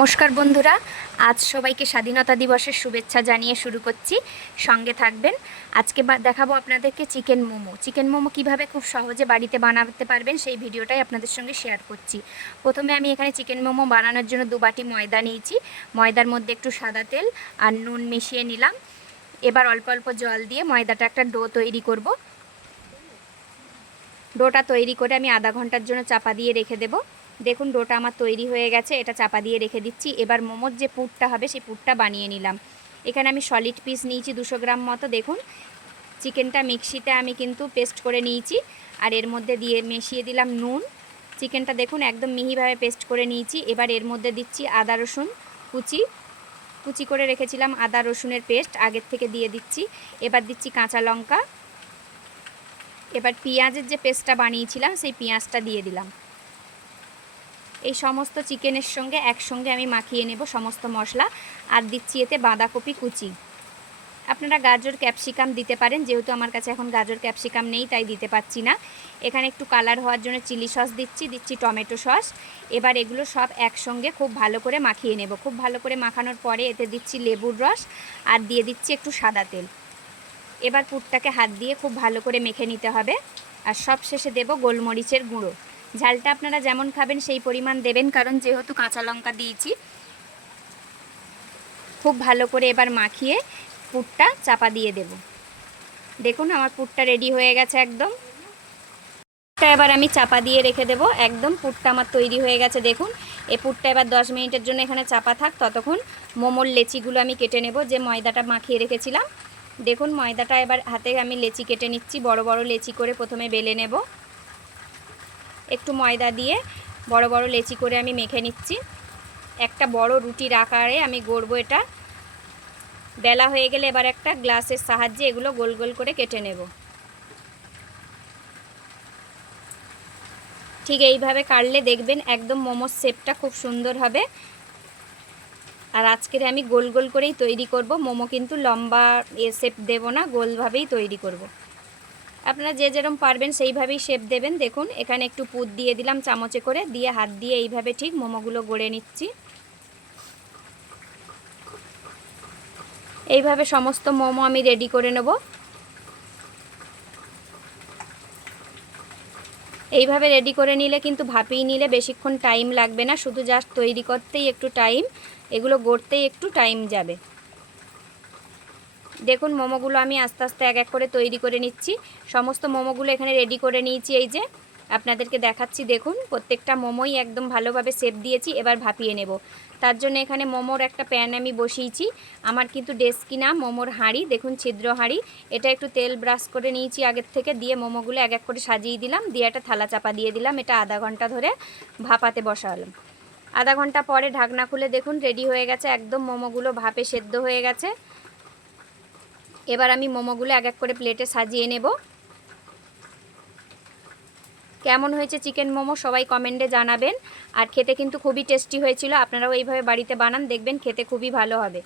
নমস্কার বন্ধুরা, আজ সবাইকে স্বাধীনতা দিবসের শুভেচ্ছা জানিয়ে শুরু করছি। সঙ্গে থাকবেন। আজকে দেখাবো আপনাদেরকে চিকেন মোমো কিভাবে খুব সহজে বাড়িতে বানাতে পারবেন সেই ভিডিওটাই আপনাদের সঙ্গে শেয়ার করছি। প্রথমে আমি এখানে চিকেন মোমো বানানোর জন্য 2 বাটি ময়দা নিয়েছি। ময়দার মধ্যে একটু সাদা তেল আর নুন মিশিয়ে নিলাম। এবার অল্প অল্প জল দিয়ে ময়দাটা একটা ডো তৈরি করব। ডোটা তৈরি করে আমি আধা ঘন্টার জন্য চাপা দিয়ে রেখে দেবো। দেখুন ডোটা আমার তৈরি হয়ে গেছে, এটা চাপা দিয়ে রেখে দিচ্ছি। এবার মোমোর যে পুরটা হবে সেই পুরটা বানিয়ে নিলাম। এখানে আমি সলিড পিস নিয়েছি 200 গ্রাম মতো। দেখুন চিকেনটা মিক্সিতে আমি কিন্তু পেস্ট করে নিয়েছি, আর এর মধ্যে দিয়ে মিশিয়ে দিলাম নুন। চিকেনটা দেখুন একদম মিহিভাবে পেস্ট করে নিয়েছি। এবার এর মধ্যে দিচ্ছি আদা রসুন কুচি করে রেখেছিলাম, আদা রসুনের পেস্ট আগের থেকে দিয়ে দিচ্ছি। এবার দিচ্ছি কাঁচা লঙ্কা। এবার পেঁয়াজের যে পেস্টটা বানিয়েছিলাম সেই পেঁয়াজটা দিয়ে দিলাম। এই সমস্ত চিকেনের সঙ্গে একসঙ্গে আমি মাখিয়ে নেব সমস্ত মশলা। আর দিচ্ছি এতে বাঁধাকপি কুচি। আপনারা গাজর ক্যাপসিকাম দিতে পারেন, যেহেতু আমার কাছে এখন গাজর ক্যাপসিকাম নেই তাই দিতে পারছি না। এখানে একটু কালার হওয়ার জন্য চিলি সস দিচ্ছি টমেটো সস। এবার এগুলো সব একসঙ্গে খুব ভালো করে মাখিয়ে নেব। খুব ভালো করে মাখানোর পরে এতে দিচ্ছি লেবুর রস আর দিয়ে দিচ্ছি একটু সাদা তেল। এবার পুরটাকে হাত দিয়ে খুব ভালো করে মেখে নিতে হবে। আর সব শেষে দেব গোলমরিচের গুঁড়ো। ঝালটা আপনারা যেমন খাবেন সেই পরিমাণ দেবেন, কারণ যেহেতু কাঁচা লঙ্কা দিয়েছি। খুব ভালো করে এবার মাখিয়ে পুরটা চাপা দিয়ে দেব। দেখুন আমার পুরটা রেডি হয়ে গেছে একদম। এবার আমি চাপা দিয়ে রেখে দেব। একদম পুরটা আমার তৈরি হয়ে গেছে। দেখুন এই পুরটা এবার 10 মিনিটের জন্য এখানে চাপা থাক। ততক্ষণ মোমোর লেচিগুলো আমি কেটে নেব, যে ময়দাটা মাখিয়ে রেখেছিলাম। দেখুন ময়দাটা এবার হাতে আমি লেচি কেটে নিচ্ছি। বড় বড় লেচি করে প্রথমে বেলে নেব। একটু ময়দা দিয়ে বড় বড় লেচি করে আমি মেখে নিচ্ছি। একটা বড় রুটির আকারে আমি গড়ব এটা। বেলা হয়ে গেলে এবার একটা গ্লাসের সাহায্যে এগুলো গোল গোল করে কেটে নেব। ঠিক এইভাবে কাটলে দেখবেন একদম মোমোর শেপটা খুব সুন্দর হবে। আর আজকের আমি গোল গোল করেই তৈরি করব। মোমো কিন্তু লম্বা শেপ দেব না, গোলভাবেই তৈরি করব। আপনারা যে যেরকম পারবেন সেইভাবেই শেপ দেবেন। দেখুন এখানে একটু পুর দিয়ে দিলাম চামচে করে, দিয়ে হাত দিয়ে এইভাবে ঠিক মোমোগুলো গড়ে নিচ্ছি। এইভাবে সমস্ত মোমো আমি রেডি করে নেব। এইভাবে রেডি করে নিলে কিন্তু ভাপিয়ে নিলে বেশিক্ষণ টাইম লাগবে না, শুধু জাস্ট তৈরি করতেই একটু টাইম, এগুলো গড়তেই একটু টাইম যাবে। দেখুন মোমোগুলো আমি আস্তে আস্তে এক এক করে তৈরি করে নিচ্ছি। সমস্ত মোমোগুলো এখানে রেডি করে নিয়েছি। এই যে আপনাদেরকে দেখাচ্ছি, দেখুন প্রত্যেকটা মোমোই একদম ভালোভাবে শেপ দিয়েছি। এবার ভাপিয়ে নেব। তার জন্য এখানে মোমোর একটা প্যান আমি বসিয়েছি। আমার কিন্তু ডেস্কি না, মোমোর হাঁড়ি। দেখুন ছিদ্র হাঁড়ি। এটা একটু তেল ব্রাশ করে নিয়েছি আগের থেকে, দিয়ে মোমোগুলো এক এক করে সাজিয়ে দিলাম, দিয়ে একটা থালা চাপা দিয়ে দিলাম। এটা আধা ঘন্টা ধরে ভাপাতে বসালাম। আধা ঘন্টা পরে ঢাকনা খুলে দেখুন রেডি হয়ে গেছে। একদম মোমোগুলো ভাপে সেদ্ধ হয়ে গেছে। এবার আমি মোমোগুলো এক এক করে প্লেটে সাজিয়ে নেব। কেমন হয়েছে চিকেন মোমো সবাই কমেন্টে জানাবেন। আর খেতে কিন্তু খুবই টেস্টি হয়েছিল। আপনারাও এইভাবে বাড়িতে বানান, দেখবেন খেতে খুবই ভালো হবে।